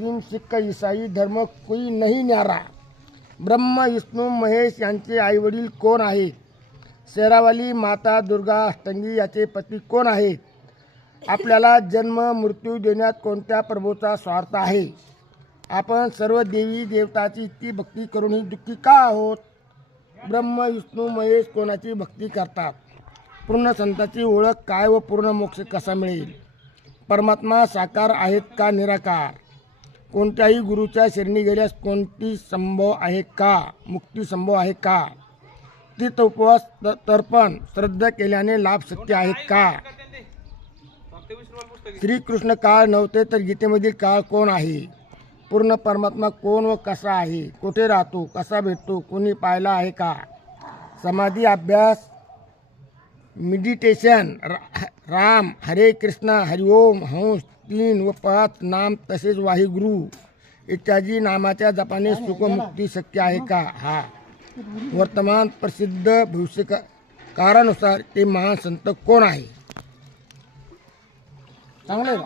मुस्लिम सिख ईसाई धर्म कोई नहीं न्यारा। ब्रह्मा विष्णू महेश यांचे आईवडील कोण आहेत? शेरावाली माता दुर्गा अष्टंगी याचे पती कोण आहेत? आपल्याला जन्म मृत्यू देण्यात कोणत्या प्रभूचा स्वार्थ आहे? आपण सर्व देवी देवताची इतकी भक्ती करूनही दुःखी का आहोत? ब्रह्म विष्णू महेश कोणाची भक्ती करतात? पूर्ण संतांची ओळख काय व पूर्ण मोक्ष कसा मिळेल? परमात्मा साकार आहेत का निराकार? कोणत्याही गुरुच्या शरणी गेल्यास कोणती संभव आहे का? मुक्ती संभव आहे का? तीर्थ उपवास तर्पण श्रद्धा केल्याने लाभ शक्य आहेत का? श्रीकृष्ण काळ नव्हते तर गीतेमधील काळ कोण आहे? पूर्ण परमात्मा कोण व कसा आहे? कुठे राहतो? कसा भेटतो? कोणी पाहिला आहे का? समाधी अभ्यास मेडिटेशन राम हरे कृष्ण हरिओम हंस 3 व 5 नाम तसेच वाहिगुरु इत्यादी नामाच्या जपाने सुखमुक्ती शक्य आहे का? हा वर्तमान प्रसिद्ध भविष्यकारानुसार ते महान संत कोण आहे? चांगले